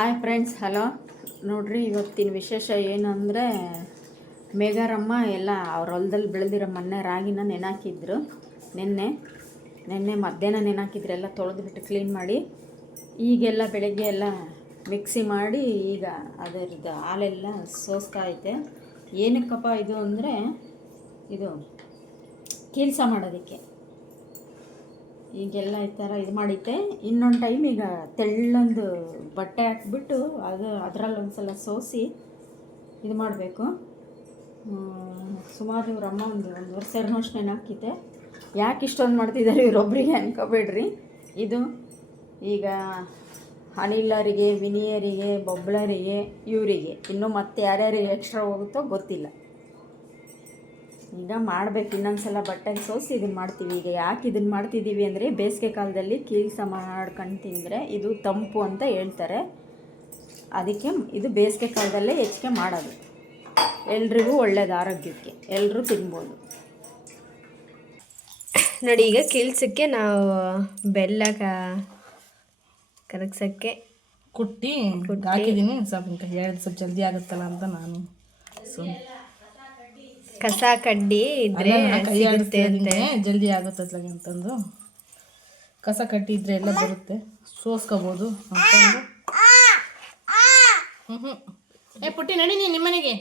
Hi friends hello ನೋಡ್ರಿ, ಇವತ್ತಿನ ವಿಶೇಷ ಏನಂದರೆ, ಮೇಘಾರಮ್ಮ ಎಲ್ಲ ಅವ್ರ ಹೊಲದಲ್ಲಿ ಬೆಳೆದಿರೋ ಮೊನ್ನೆ ರಾಗಿನ ನೆನಾಕಿದ್ರು. ನಿನ್ನೆ ನಿನ್ನೆ ಮಧ್ಯಾಹ್ನ ನೆನಾಕಿದ್ರು, ಎಲ್ಲ ತೊಳೆದ್ಬಿಟ್ಟು ಕ್ಲೀನ್ ಮಾಡಿ. ಈಗೆಲ್ಲ ಬೆಳಗ್ಗೆ ಎಲ್ಲ ಮಿಕ್ಸಿ ಮಾಡಿ, ಈಗ ಅದರದ್ದು ಹಾಲೆಲ್ಲ ಸೋಸ್ತಾ ಐತೆ ಏನಕ್ಕಪ್ಪ ಇದು ಅಂದರೆ, ಇದು ಕೆಲಸ ಮಾಡೋದಕ್ಕೆ. ಈಗೆಲ್ಲ ಈ ಥರ ಇದು ಮಾಡಿದ್ದೆ. ಇನ್ನೊಂದು ಟೈಮ್ ಈಗ ತೆಳ್ಳೊಂದು ಬಟ್ಟೆ ಹಾಕ್ಬಿಟ್ಟು ಅದು ಅದರಲ್ಲಿ ಒಂದು ಸಲ ಸೋಸಿ ಇದು ಮಾಡಬೇಕು. ಸುಮಾರು ಇವ್ರ ಅಮ್ಮ ಒಂದು ಒಂದು ವರ್ಷ ಎರಡು ವರ್ಷ ಹಾಕಿದ್ದೆ. ಯಾಕೆ ಇಷ್ಟೊಂದು ಮಾಡ್ತಿದ್ದಾರೆ ಇವರೊಬ್ಬರಿಗೆ ಅನ್ಕೋಬೇಡ್ರಿ. ಇದು ಈಗ ಅನಿಲರಿಗೆ, ವಿನಿಯರಿಗೆ ಬೊಬ್ಬಳರಿಗೆ ಇವರಿಗೆ. ಇನ್ನೂ ಮತ್ತೆ ಯಾರ್ಯಾರಿಗೆ ಎಕ್ಸ್ಟ್ರಾ ಹೋಗುತ್ತೋ ಗೊತ್ತಿಲ್ಲ. ಈಗ ಮಾಡ್ಬೇಕು. ಇನ್ನೊಂದ್ಸಲ ಬಟ್ಟೆಗೆ ಸೋಸಿ ಇದನ್ನು ಮಾಡ್ತೀವಿ. ಈಗ ಯಾಕೆ ಇದನ್ನು ಮಾಡ್ತಿದ್ದೀವಿ ಅಂದರೆ ಬೇಸಿಗೆ ಕಾಲದಲ್ಲಿ ಕೀಲ್ಸ ಮಾಡ್ಕೊಂಡು ತಿಂದರೆ ಇದು ತಂಪು ಅಂತ ಹೇಳ್ತಾರೆ. ಅದಕ್ಕೆ ಇದು ಬೇಸಿಗೆ ಕಾಲದಲ್ಲೇ ಹೆಚ್ಚಿಗೆ ಮಾಡೋದು. ಎಲ್ರಿಗೂ ಒಳ್ಳೇದು ಆರೋಗ್ಯಕ್ಕೆ. ಎಲ್ಲರೂ ತಿನ್ಬೋದು. ನೋಡಿ ಈಗ ಕೀಲ್ಸಕ್ಕೆ ನಾವು ಬೆಲ್ಲ ಕರಗ್ಸಕ್ಕೆ ಕುಟ್ಟಿ ಹಾಕಿದ್ದೀನಿ ಸ್ವಲ್ಪ ಸ್ವಲ್ಪ ಜಲ್ದಿ ಆಗುತ್ತಲ್ಲ ಅಂತ ನಾನು ಸೊ ಕಸ ಕಡ್ಡಿ ಇದ್ರೆ ಸಿಗುತ್ತೆ ಅಂತೆ. ಜಲ್ದಿ ಆಗುತ್ತೆ ಅಂತಂದು. ಕಸ ಕಟ್ಟಿ ಇದ್ರೆ ಎಲ್ಲ ಬರುತ್ತೆ. ಸೋಸ್ಕೋಬೋದು ಅಂತಂದು. ಹ್ಞೂ ಹ್ಞೂ ಏ ಪುಟ್ಟಿ ನಡಿ ನೀನು ನಿಮ್ಮನೆಗೆ.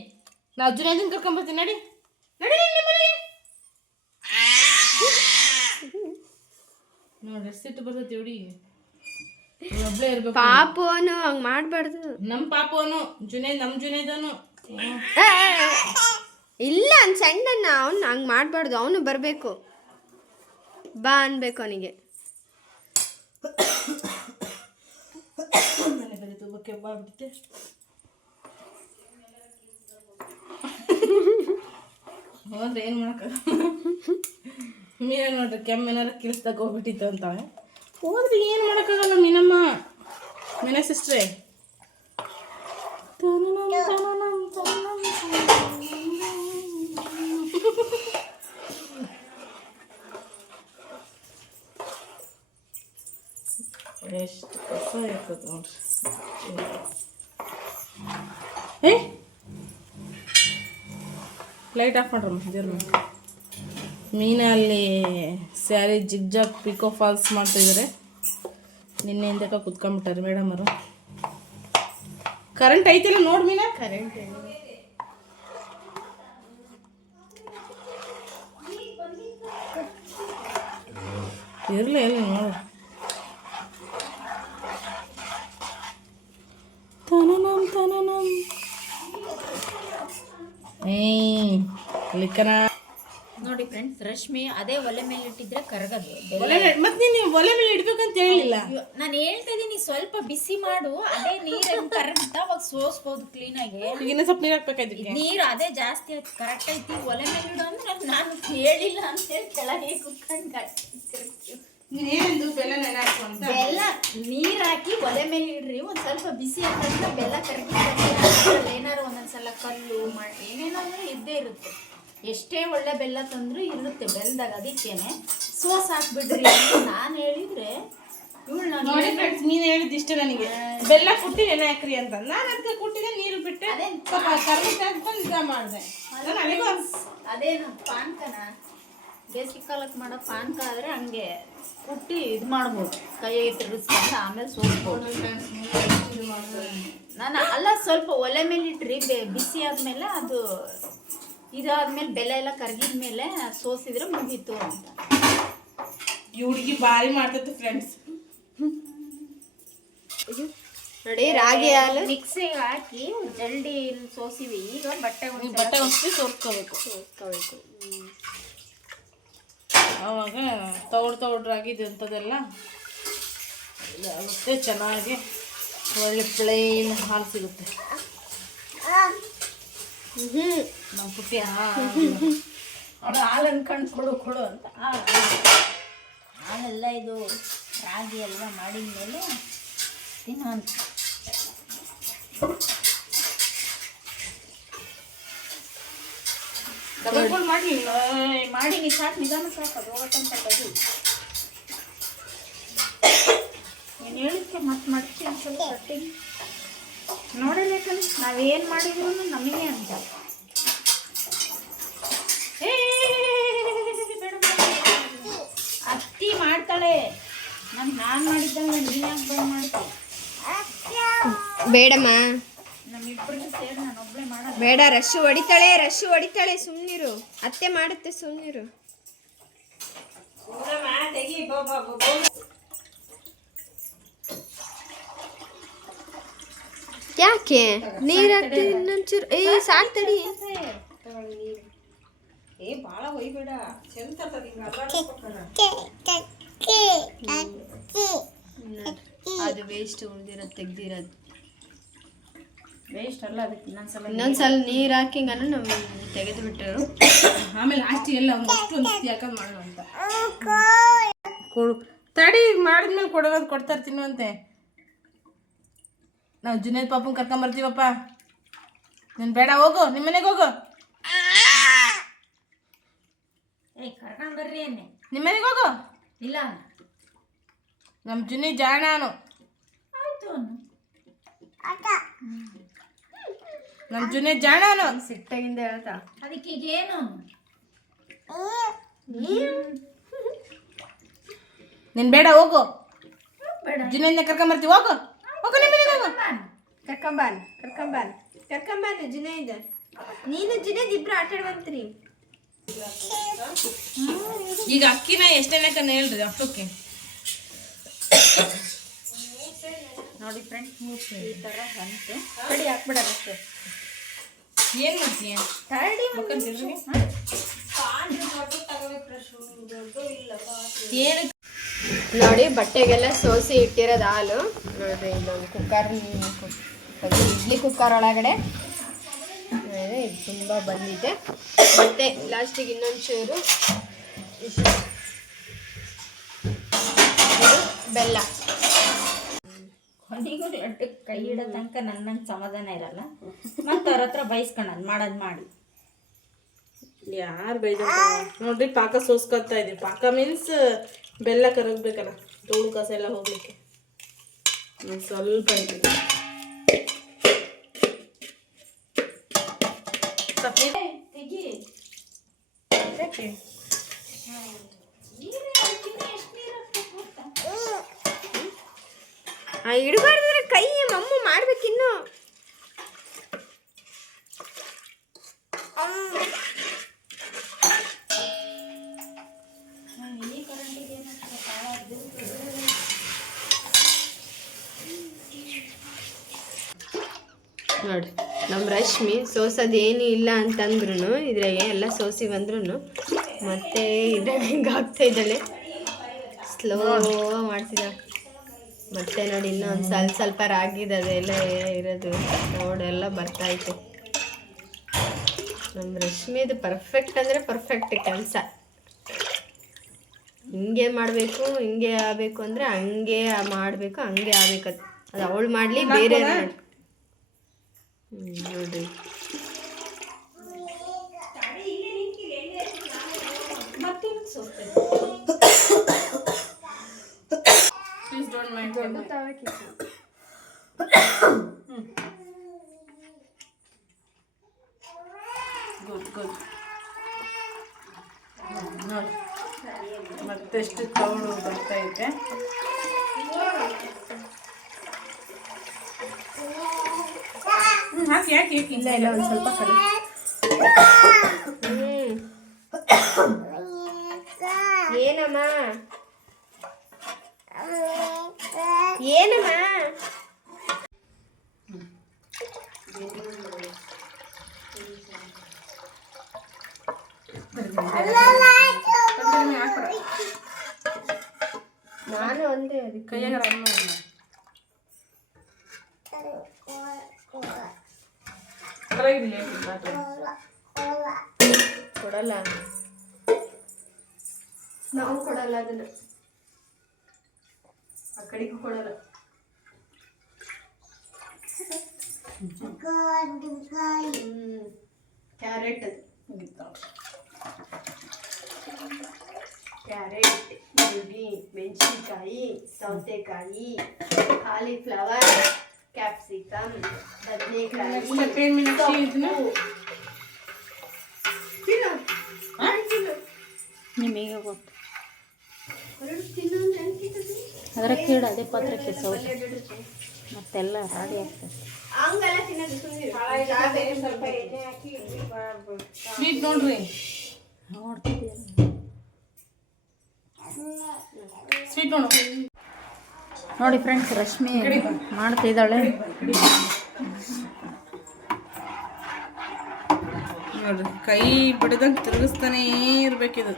ನಾವು ಜುನೇದಿನ ಕರ್ಕೊಂಬರ್ತೀನಿ ನಡಿ. ನಡಿ ನಿಮ್ಮನೆಗೆ. ನೋಡಿ ಎಷ್ಟು ಸಿಟ್ಟು ಬರ್ತೈತಿ ಹುಡುಗಿ. ಒಬ್ಳೇ ಇರ್ಬೇಕು. ಪಾಪನು ಹಂಗ್ ಮಾಡ್ಬಾರ್ದು. ನಮ್ಮ ಪಾಪವನು ಜುನೇದ್ ನಮ್ಮ ಜುನೇದನು. ಇಲ್ಲ, ಅವ್ನು ಸಣ್ಣನ್ನ ಅವ್ನು ಹಂಗೆ ಮಾಡಬಾರ್ದು, ಅವನು ಬರಬೇಕು. ಬಾ ಅನ್ಬೇಕು ಅವನಿಗೆ. ಹೋದ್ರೆ ಏನು ಮಾಡಕ್ಕ ಮೀನ ನೋಡ್ರಿ ಕೆಮ್ಮೆನಾರ ಕಿಳಿಸ್ದಾಗ ಹೋಗ್ಬಿಟ್ಟಿತ್ತು ಅಂತ. ಹೋದ್ರೆ ಏನು ಮಾಡೋಕ್ಕಾಗಲ್ಲ ಮೀನಮ್ಮ. ಮೀನ ಸಿಸ್ಟ್ರೇ. ಎಷ್ಟು ಕಸ ಇರ್ತದೆ ನೋಡ್ರಿ ಏ ಲೈಟ್ ಆಫ್ ಮಾಡ್ರಮ್ಮ ಜರ್ಮ ಮೀನ ಅಲ್ಲಿ sari zig zag pico falls ಮಾಡ್ತಿದ್ದಾರೆ ನಿನ್ನೆಯಿಂದ ಕುತ್ಕೊಂಡ್ಬಿಟ್ಟಾರೆ ಮೇಡಮ್ ಅವರು. ಕರೆಂಟ್ ಐತಿಲ್ಲ ನೋಡಿ ಮೀನ. ಕರೆಂಟ್ ಇರಲಿ ಎಲ್ಲಿ ನೋಡು ತನನಂ ತನನಂ ಏಯ್ ನೋಡಿ ಫ್ರೆಂಡ್ಸ್ ರಶ್ಮಿ ಅದೇ ಒಲೆ ಮೇಲೆ ಇಟ್ಟಿದ್ರೆ ಕರಗದು. ಒಲೆ ಮತ್ತೆ ನೀನು ಒಲೆ ಮೇಲೆ ಇಡ್ಬೇಕಂತ ಹೇಳಿಲ್ಲ. ನಾನು ಹೇಳ್ತಾ ಇದೀನಿ ಸ್ವಲ್ಪ ಬಿಸಿ ಮಾಡು ಅದೇ ನೀರು ಕರಗಿದ್ದ ಅವಾಗ ಸೋಸ್ಬೋದು ಕ್ಲೀನಾಗಿ ಆಗಿ. ಇನ್ನೂ ಸ್ವಲ್ಪ ನೀರು ಹಾಕ್ಬೇಕಾಯ್ತು. ನೀರು ಅದೇ ಜಾಸ್ತಿ ಆಯ್ತು ಕರೆಕ್ಟ್ ಐತಿ ಒಲೆ ಮೇಲೆ ಇಡು ಅಂದ್ರೆ ನಾನು ಹೇಳಿಲ್ಲ ಕೆಳಗೆ ಕುತ್ಕೊಂಡು ಗಟ್ಟಿ ನೀನ್ ಏನಂದು ಬೆಲ್ಲ ನೆನೆ ಅಂತ. ಬೆಲ್ಲ ನೀರು ಹಾಕಿ ಒಲೆ ಮೇಲೆ ಇಡ್ರಿ ಒಂದ್ ಸ್ವಲ್ಪ ಬಿಸಿ ಆದ ತಕ್ಷಣ ಬೆಲ್ಲ ಕರೆಕ್ಟ್ ಏನಾರು ಒಂದೊಂದ್ಸಲ ಕಲ್ಲು ಮಾಡಿ ಏನೇನೋ ಇದ್ದೇ ಇರುತ್ತೆ. ಎಷ್ಟೇ ಒಳ್ಳೆ ಬೆಲ್ಲ ತಂದರೂ ಇರುತ್ತೆ ಬೆಲ್ಲದಾಗ ಅದಕ್ಕೇನೆ. ಸೋಸ್ ಹಾಕ್ಬಿಡ್ರಿ ನಾನು ಹೇಳಿದ್ರೆ ನೋಡಿ ಫ್ರೆಂಡ್ಸ್ ನೀನು ಹೇಳಿದ್ದು ಇಷ್ಟ ನನಗೆ. ಬೆಲ್ಲ ಕುಟ್ಟಿ ನೆನೆ ಹಾಕ್ರಿ ಅಂತ. ನಾನು ಅದಕ್ಕೆ ಕುಟ್ಟಿದೆ ನೀರು ಬಿಟ್ಟೆ. ನಿಜ ಮಾಡಿದೆ. ಅದೇನು ಪಾನ್ಕನ. ಬೇಸಿಗೆ ಕಾಲಕ್ಕೆ ಮಾಡೋ ಪಾನ್ಕ ಆದ್ರೆ ಹಂಗೆ ಕುಟ್ಟಿ ಇದು ಮಾಡ್ಬೋದು. ಕೈಯಾಗೆ ತಿರುಗಿಸ್ಕೊಂಡು ಆಮೇಲೆ ಸೋಸ್ಬೋದು. ನಾನು ಅಲ್ಲ ಸ್ವಲ್ಪ ಒಲೆ ಮೇಲೆ ಇಟ್ರಿ ಬಿಸಿ ಆದ್ಮೇಲೆ ಅದು ಇದಾದ್ಮೇಲೆ ಬೆಲ್ಲ ಎಲ್ಲ ಕರಗಿದ್ಮೇಲೆ ಸೋಸಿದ್ರೆ ಮುಗೀತು ಅಂತ. ಈ ಹುಡುಗಿ ಭಾರಿ ಮಾಡ್ತೈತೆ ಫ್ರೆಂಡ್ಸ್ ನೋಡಿ ರಾಗಿ ಹಾಲು. ಮಿಕ್ಸಿಗೆ ಹಾಕಿ ಜಲ್ದಿ ಸೋಸಿವಿ. ಈಗ ಬಟ್ಟೆ ಬಟ್ಟೆ ಹೊಸಿ ಸೋಸ್ಕೋಬೇಕು ಸೋಸ್ಕೋಬೇಕು ಆವಾಗ ತೌಡ್ ತೌಡ್ರಾಗಿದ್ದು ಅಂಥದ್ದೆಲ್ಲ. ಮತ್ತೆ ಚೆನ್ನಾಗಿ ಒಳ್ಳೆ ಪ್ಲೇನ್ ಹಾಲು ಸಿಗುತ್ತೆ. ನಮ್ಮ ಪುಟ್ಟಿ ಅವಳು ಹಾಲು ಅನ್ಕೊಂಡು ಕೊಡು ಕೊಡು ಅಂತ. ಹಾಲು ಹಾಲೆಲ್ಲ ಇದು ರಾಗಿ ಎಲ್ಲ ತಿನ್ನುವಂತ ಡಬಲ್ ಫೋಲ್ಡ್ ಮಾಡಿ ಮಾಡಿ ಸಾಕು ನಿಧಾನ ಸಾಕು ಅದು ಹೋಗತ್ತಂತ ಬದಿ ನೀನು ಹೇಳಿದ್ಕೆ ಮತ್ತೆ ಮಾಡ್ತೀನಿ ಸ್ವಲ್ಪ ನೋಡಲೇಕಂದ್ರೆ ನಾವೇನು ಮಾಡಿದ್ರು ನಮಗೆ ಅಂತ. ಅತ್ತಿ ಮಾಡ್ತಾಳೆ. ನಾನು ನಾನು ಮಾಡಿದ್ದಂಗೆ ನೀನು ಯಾಕೆ ಬೇಡ ಮಾಡ್ತೀನಿ ಬೇಡಮ್ಮ. ನಮ್ಮಿಬ್ಬರಿಗೂ ಸೇರಿ ನಾನು ಒಬ್ಬಳೇ ಮಾಡೋದು ಬೇಡ ರಶ್ ಹೊಡಿತಾಳೆ ರಶ್ ಹೊಡಿತಾಳೆ ಸುಮ್ಮನಿರು ಅತ್ತೆ ಮಾಡುತ್ತೆ ಸುಮ್ಮನಿರು ಯಾಕೆ ನೀರ್ ಹಾಕ್ತೀನಿ ಇನ್ನೊಂಚೂರು ಏ ಸಾಕ್ ತಡಿ ಏ ಭಾಳ ಒಯ್ಬೇಡ. ಚೆಂದ ಅದು ವೇಸ್ಟ್ ಉಳ್ದಿರೋದು ತೆಗ್ದಿರೋದು. ವೇಸ್ಟ್ ಅಲ್ಲ ಅದಕ್ಕೆ ಇನ್ನೊಂದ್ಸಲ ಇನ್ನೊಂದ್ಸಲ ನೀರ್ ಹಾಕಿಂಗನ ನಾವು ತೆಗೆದು ಬಿಟ್ಟರು ಆಮೇಲೆ ಲಾಸ್ಟ್ ಎಲ್ಲ ಒಂದು ಅಷ್ಟು ಒಂದು ಮಾಡೋಣ ಅಂತ. ಕೊಡು. ತಡಿ ಮಾಡಿದ್ಮೇಲೆ ಕೊಡೋದು ಕೊಡ್ತಾರೆ ತಿನ್ನುವಂತೆ ನಾವು ಜುನೇದ್ ಪಾಪನ್ ಕರ್ಕೊಂಬರ್ತೀವಪ್ಪ ನೀನು ಬೇಡ ಹೋಗು ನಿಮ್ಮ ಮನೆಗೆ ಹೋಗು. ಏ ಕರ್ಕೊಂಡ್ಬರ್ರಿ ಅನ್ನೆ ನಿಮ್ಮ ಮನೆಗೆ ಹೋಗು. ಇಲ್ಲ ನಮ್ಮ ಜುನಿ ಜಾಣಾನು ಆಯ್ತು ನಮ್ಮ ಜುನಿ ಜಾಣಾನು ಸಿಟ್ಟಾಗಿಂದ ಹೇಳ್ತಾ. ಅದಕ್ಕೆ ಏನು ನೀನು ಬೇಡ ಹೋಗು. ಬೇಡ. ಜುನೇದ್ನ ಕರ್ಕೊಂಬರ್ತೀವಿ ಹೋಗು ಹೋಗು ನಿಮ್ಮ ಮನೆಗೆ ಹೋಗು ಕರ್ಕೊಂಬಾನ್ ಕರ್ಕೊಂಬಾನ್ ಕರ್ಕೊಂಬಾನ್ ಜುನೇದ್ ನೀನು ಜುನೇದ್ ಇಬ್ರು ಆಟ ಆಡುವಂತ್ರಿ ಈಗ ಅಕ್ಕಿನ ಎಷ್ಟೇನಕ ಹೇಳ್ರಿ ಅಷ್ಟಕ್ಕೆ. ನೋಡಿ ಫ್ರೆಂಡ್ಸ್ ಈ ಥರ ಬಂತು. ಕಡಿ ಹಾಕ್ಬಿಡೋದಷ್ಟು ಏನು ಮಾಡ್ತೀಯ? ಏನು ನೋಡಿ ಬಟ್ಟೆಗೆಲ್ಲ ಸೋಸಿ ಇಟ್ಟಿರೋದು ಹಾಲು. ನೋಡ್ರಿ ಇಲ್ಲೊಂದು ಕುಕ್ಕರ್ ಇಡ್ಲಿ ಕುಕ್ಕರ್ ಒಳಗಡೆ. ಇದು ತುಂಬ ಬಂದಿದೆ. ಮತ್ತೆ ಲಾಸ್ಟಿಗೆ ಇನ್ನೊಂದು ಚೂರು ಇಷ್ಟು. ಬೆಲ್ಲ. ಕೊನೆಗೂ ಲಡ್ಡು ಕೈ ಇಡೋ ತನಕ ನನ್ನ ಸಮಾಧಾನ ಇರಲ್ಲ. ಮತ್ತೆ ಅವ್ರ ಹತ್ರ ಬಯಸ್ಕೊಂಡ್ ಮಾಡೋದು ಮಾಡಿ. ಯಾರು ಬೈದ ನೋಡ್ರಿ ಪಾಕ ಸೋಸ್ಕೊತಾ ಇದೀವಿ ಪಾಕ ಮೀನ್ಸ್ ಬೆಲ್ಲ ಕರಗಬೇಕಲ್ಲ ತೋಳು ಕಸ ಎಲ್ಲ ಹೋಗ್ಲಿಕ್ಕೆ. ಸ್ವಲ್ಪ ಸ್ವಲ್ಪ ಸ್ವಲ್ಪ ಇಡಬಾರ್ದ್ರೆ ಕೈ ಮಮ್ಮ ಮಾಡ್ಬೇಕಿನ್ನು. ನೋಡಿ. ನಮ್ಮ ರಶ್ಮಿ ಸೋಸೋದೇನು ಇಲ್ಲ ಅಂತಂದ್ರೂ ಇದ್ರಾಗೆ ಎಲ್ಲ ಸೋಸಿ ಬಂದ್ರೂ ಮತ್ತೆ ಇದ್ರಾಗ ಹಿಂಗೆ ಆಗ್ತಾ ಇದ್ದಾಳೆ. ಸ್ಲೋ ಮಾಡ್ತಿದ್ದ ಮತ್ತೆ ನೋಡಿ ಇನ್ನೂ ಒಂದು ಸ್ವಲ್ಪ ಸ್ವಲ್ಪ ರಾಗಿದ ಅದೆಲ್ಲ ಇರೋದು. ನೋಡೆಲ್ಲ ಬರ್ತಾಯಿತ್ತು ನಮ್ಮ ರಶ್ಮಿದು ಪರ್ಫೆಕ್ಟ್ ಅಂದರೆ ಪರ್ಫೆಕ್ಟ್ ಕೆಲಸ. ಹಿಂಗೆ ಮಾಡಬೇಕು ಹಿಂಗೆ ಆಗಬೇಕು ಅಂದರೆ ಹಂಗೆ ಮಾಡಬೇಕು ಹಂಗೆ ಆಗಬೇಕು. ಅದು ಅವಳು ಮಾಡಲಿ ಬೇರೆ ಇಲ್ಲ ನೋಡಿ ತಡೀಲೇ ನಿಂಗೆ ಮತ್ತೆ ಸುಸ್ತಿದೆ please ಮತ್ತೆಷ್ಟು ಕವಳು ಬರ್ತಾ ಇದೆ ಹಾಕಿ ಯಾಕೆ ಯಾಕೆ ಇಲ್ಲ ಇಲ್ಲ ಒಂದು ಸ್ವಲ್ಪ ಕಡೆ ಏನಮ್ಮ ಏನಮ್ಮ. ನಾನು ಒಂದೇ ಅದಕ್ಕೆ ಕೈಯಾಗ ರನ್ ಕೊಡಲ್ಲ ನಾವು ಕೊಡಲ್ಲ ಅದನ್ನ ಆ ಕಡೆಗೂ ಕೊಡಲ್ಲ ಹ್ಮ್ ಕ್ಯಾರೆಟ್ ಅದು ಮುಗೀತು. ಕ್ಯಾರೆಟ್ ಈರುಳ್ಳಿ ಮೆಣಸಿನ್ಕಾಯಿ ಸೌತೆಕಾಯಿ ಕಾಲಿಫ್ಲವರ್ ಕ್ಯಾಪ್ಸಿಕಮ್ ನಿಮಗೆ ಗೊತ್ತು ಅದರ ಕೀಡ ಅದೇ ಪಾತ್ರಕ್ಕೆ ಸೌಟ್ ಮತ್ತೆಲ್ಲ ರಾಡಿ ಆಗ್ತದೆ ನೋಡ್ರಿ ನೋಡ್ತಿದ್ದೀರ ಸ್ವೀಟ್ ನೋಡು ನೋಡಿ ಫ್ರೆಂಡ್ಸ್ ರಶ್ಮಿ ಮಾಡ್ತಿದ್ದಾಳೆ ನೋಡ್ರಿ ಕೈ ಬಿಡದಂಗೆ ತಿರುಗಿಸ್ತಾನೇ ಇರ್ಬೇಕಿದು.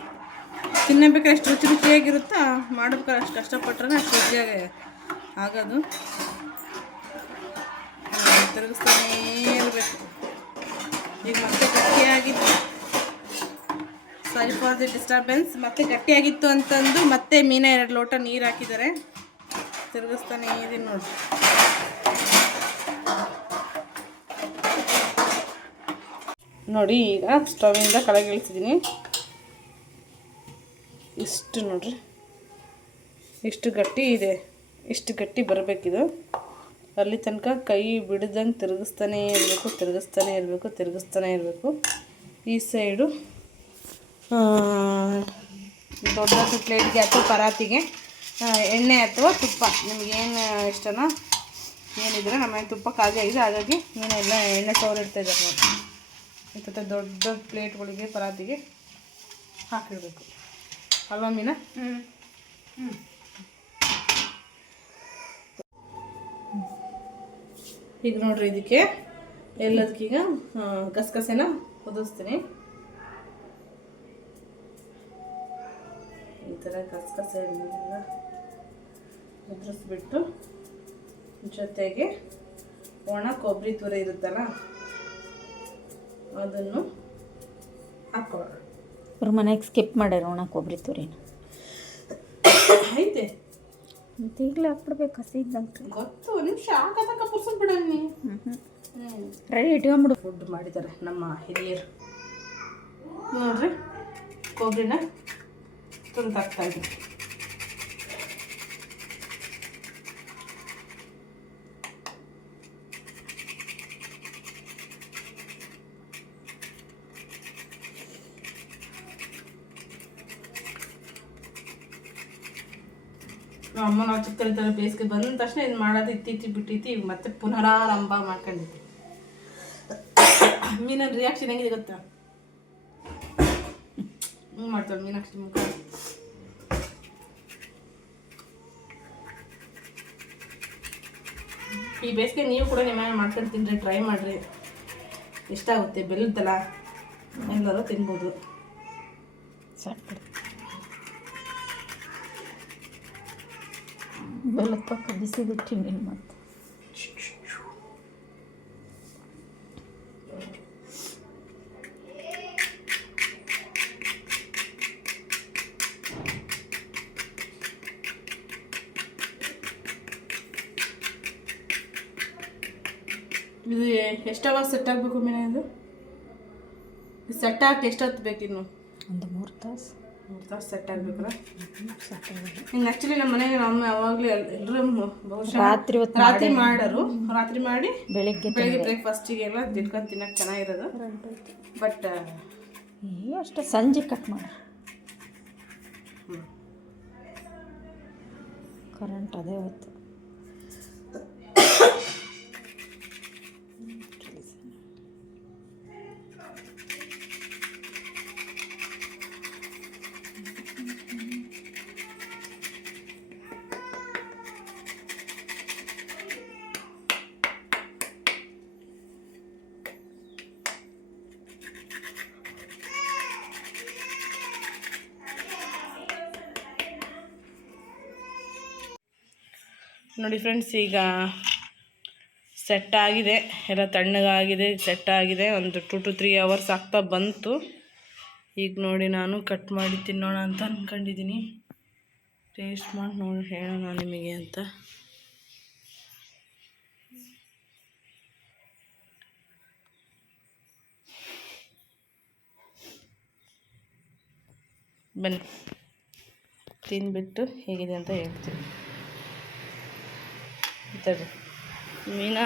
ತಿನ್ನಬೇಕಾದ್ರೆ ಎಷ್ಟು ರುಚಿ ರುಚಿಯಾಗಿರುತ್ತಾ? ಮಾಡ್ಬೇಕಾದ್ರೆ ಅಷ್ಟು ಕಷ್ಟಪಟ್ರೆ ಅಷ್ಟು ರುಚಿಯಾಗಿ ಆಗೋದು. ತಿರುಗಿಸ್ತಾನೇ ಇರಬೇಕು. ಈಗ ಮತ್ತೆ ಗಟ್ಟಿಯಾಗಿತ್ತು. ಸಾರಿ ಫಾರ್ ದಿ ಡಿಸ್ಟರ್ಬೆನ್ಸ್ ಮತ್ತೆ ಗಟ್ಟಿಯಾಗಿತ್ತು ಅಂತಂದು ಮತ್ತೆ ಮೀನ ಎರಡು ಲೋಟ ನೀರು ಹಾಕಿದ್ದಾರೆ. ತಿರುಗಿಸ್ತಾನೇ ಇದೀನಿ ನೋಡಿ. ನೋಡಿ ಈಗ ಸ್ಟವಿಂದ ಕೆಳಗೆ ಇಳಿಸಿದ್ದೀನಿ. ಇಷ್ಟು ನೋಡ್ರಿ. ಇಷ್ಟು ಗಟ್ಟಿ ಇದೆ. ಇಷ್ಟು ಗಟ್ಟಿ ಬರಬೇಕಿದು. ಅಲ್ಲಿ ತನಕ ಕೈ ಬಿಡ್ದಂಗೆ ತಿರುಗಿಸ್ತಾನೇ ಇರಬೇಕು, ತಿರುಗಿಸ್ತಾನೆ ಇರಬೇಕು ತಿರುಗಿಸ್ತಾನೆ ಇರಬೇಕು. ಈ ಸೈಡು ದೊಡ್ಡ ಪ್ಲೇಟ್ಗೆ ಅಥವಾ ಪರಾತಿಗೆ ಎಣ್ಣೆ ಅಥವಾ ತುಪ್ಪ. ನಿಮಗೇನು ಇಷ್ಟನೋ ಏನಿದ್ರೆ ನಮ್ಮ ತುಪ್ಪ ಖಾಲಿ ಆಗಿದೆ ಹಾಗಾಗಿ ಎಲ್ಲ ಎಣ್ಣೆ ಸವರಿಡ್ತಾ ಇದ್ದಾರೆ ನೋಡಿ. ಇಂಥ ದೊಡ್ಡ ದೊಡ್ಡ ಪ್ಲೇಟ್ಗಳಿಗೆ ಪರಾತಿಗೆ ಹಾಕಿಡಬೇಕು. ಅಲ್ವಾ ಮೀನಾ ಈಗ ನೋಡ್ರಿ ಇದಕ್ಕೆ ಎಲ್ಲದಕ್ಕೀಗ ಗಸಗಸೆನ ಕುದಿಸ್ತೀನಿ. ಈ ಥರ ಗಸಗಸೆ ಎಲ್ಲ ಉದುರಿಸ್ಬಿಟ್ಟು ಜೊತೆಗೆ ಒಣ ಕೊಬ್ಬರಿ ತುರಿ ಇರುತ್ತಲ್ಲ ಅದನ್ನು ಹಾಕೋಣ ಅವ್ರ ಮನೆಗೆ ಸ್ಕಿಪ್ ಮಾಡ್ಯಾರ ಒಣ ಕೊಬ್ಬರಿ ತುರಿನ. ಐತೆ. ಮತ್ತೆ ಈಗಲೇ ಹಾಕ್ಬಿಡ್ಬೇಕು ಹಸಿ ಇದ್ದಂಗೆ. ಗೊತ್ತು ನಿಮಿಷ ಹಾಕತಕ್ಕ ಪುರ್ಸನ್ ಬಿಡಣ್ಣಿ ರೆಡಿ ಇಟ್ಕೊಂಬಿಡು. ಫುಡ್ ಮಾಡಿದ್ದಾರೆ ನಮ್ಮ ಹಿರಿಯರು. ನೋಡ್ರಿ ಕೊಬ್ಬರಿನ ತುರಿದಾಕ್ತಾ ಇದ್ದೀನಿ. ಅಮ್ಮ ನಾವು ಚಿಕ್ಕರಿದ್ದರೆ ಬೇಸಿಗೆ ಬಂದ ತಕ್ಷಣ ಇದು ಮಾಡೋದು ಇತ್ತೀಚಿ ಬಿಟ್ಟೈತಿ, ಈಗ ಮತ್ತೆ ಪುನರಾರಂಭ ಮಾಡ್ಕೊಂಡಿದ್ದೆ. ಮೀನನ್ ರಿಯಾಕ್ಷನ್ ಹೆಂಗಿದೆ ಗೊತ್ತಾ? ಹ್ಞೂ ಮಾಡ್ತಾಳೆ ಮೀನಾಕ್ಷಿ ಈ ಬೇಸಿಗೆ ನೀವು ಕೂಡ ನಿಮ್ಮ ಮಾಡ್ಕೊಂಡು ತಿಂದ್ರೆ ಟ್ರೈ ಮಾಡಿರಿ. ಎಷ್ಟಾಗುತ್ತೆ? ಬೆಲ್ಲದಲ್ಲ ಎಲ್ಲರೂ ತಿನ್ಬೋದು. ಸಾಕು. ಬೆಲ್ಲದ ಪಕ್ಕ ಬಿಸಿದಿಟ್ಟು ಹಿಂಗೆ ಮತ್ತೆ ಇದು ಎಷ್ಟಾವಾಗ ಸೆಟ್ ಆಗಬೇಕು ಮೀನ ಇದು? ಸೆಟ್ ಹಾಕಿ ಎಷ್ಟೊತ್ತು ಬೇಕಿನ್ನು ಒಂದು ಮೂರು ತಾಸು. ಮೂರು ತಾಸು ಸೆಟ್ ಆಗಬೇಕಲ್ಲ ಹಿಂಗೆ ಆ್ಯಕ್ಚುಲಿ ನಮ್ಮ ಮನೆಗೆ ನಮ್ಮ ಅಮ್ಮ ಯಾವಾಗಲೂ ಎಲ್ಲರೂ ಬಹುಶಃ ರಾತ್ರಿ ಹೊತ್ತು ರಾತ್ರಿ ಮಾಡರು. ರಾತ್ರಿ ಮಾಡಿ ಬೆಳಿಗ್ಗೆ ಬೆಳಿಗ್ಗೆ ಬ್ರೇಕ್ಫಾಸ್ಟಿಗೆ ಎಲ್ಲ ತಿನ್ಕೊಂಡು ತಿನ್ನೋಕೆ ಚೆನ್ನಾಗಿರೋದು. ಬಟ್ ಅಷ್ಟೇ ಸಂಜೆ ಕಟ್ ಮಾಡಿ. ಕರೆಂಟ್ ಅದೇ ಹೋಯ್ತು ನೋಡಿ ಫ್ರೆಂಡ್ಸ್ ಈಗ ಸೆಟ್ ಆಗಿದೆ. ಎಲ್ಲ ತಣ್ಣಗಾಗಿದೆ ಸೆಟ್ ಆಗಿದೆ. ಒಂದು ಟು ಟು ತ್ರೀ ಅವರ್ಸ್ ಆಗ್ತಾ ಬಂತು. ಈಗ ನೋಡಿ ನಾನು ಕಟ್ ಮಾಡಿ ತಿನ್ನೋಣ ಅಂತ ಅಂದ್ಕೊಂಡಿದ್ದೀನಿ ಟೇಸ್ಟ್ ಮಾಡಿ ನೋಡಿ ಹೇಳೋಣ ನಿಮಗೆ ಅಂತ. ಬನ್ನಿ. ತಿಂದುಬಿಟ್ಟು ಹೇಗಿದೆ ಅಂತ ಹೇಳ್ತೀನಿ. ತಡಿ ಮೀನಾ?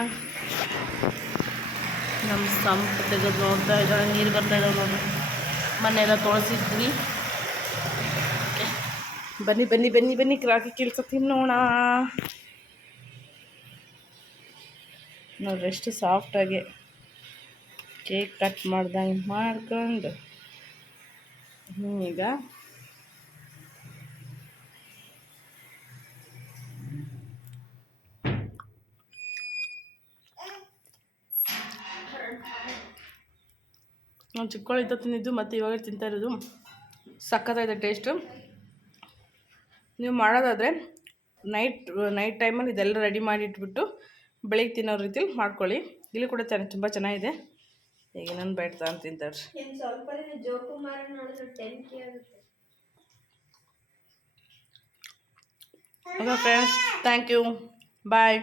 ನಮ್ಮ ಸಂಪ ತೆಗೆದು ನೋಡ್ತಾ ಇದ್ದಾಳೆ, ನೀರು ಬರ್ತಾ ಇದ್ದಾವೆ ನೋಡಿ. ಮನೆಯೆಲ್ಲ ತೊಳಸಿದ್ವಿ. ಬನ್ನಿ ಬನ್ನಿ ಬನ್ನಿ ಬನ್ನಿ ಕ್ರಾಕಿ ಕೀಳ್ಸ ತಿನ್ನೋಣ. ನೋಡ್ರಿ ಎಷ್ಟು ಸಾಫ್ಟಾಗಿ ಕೇಕ್ ಕಟ್ ಮಾಡ್ದಂಗೆ ಮಾಡ್ಕೊಂಡು. ಈಗ? ನಾನು ಚಿಕ್ಕವಳಿದ್ದ ತಿಂದಿದ್ದು ಮತ್ತು ಇವಾಗ ತಿಂತಾ ಇರೋದು. ಸಖತ್ತಾಗಿದೆ ಟೇಸ್ಟು. ನೀವು ಮಾಡೋದಾದರೆ ನೈಟ್ ನೈಟ್ ಟೈಮಲ್ಲಿ ಇದೆಲ್ಲ ರೆಡಿ ಮಾಡಿ ಇಟ್ಬಿಟ್ಟು ಬೆಳಿಗ್ಗೆ ತಿನ್ನೋ ರೀತಿಲಿ ಮಾಡ್ಕೊಳ್ಳಿ. ಇಲ್ಲಿ ಕೂಡ ಚೆನ್ನಾಗಿ ತುಂಬ ಚೆನ್ನಾಗಿದೆ. ಈಗ ನಾನು ಬೇಡ ಅಂತ ತಿಂತಾರೆ okay friends thank you bye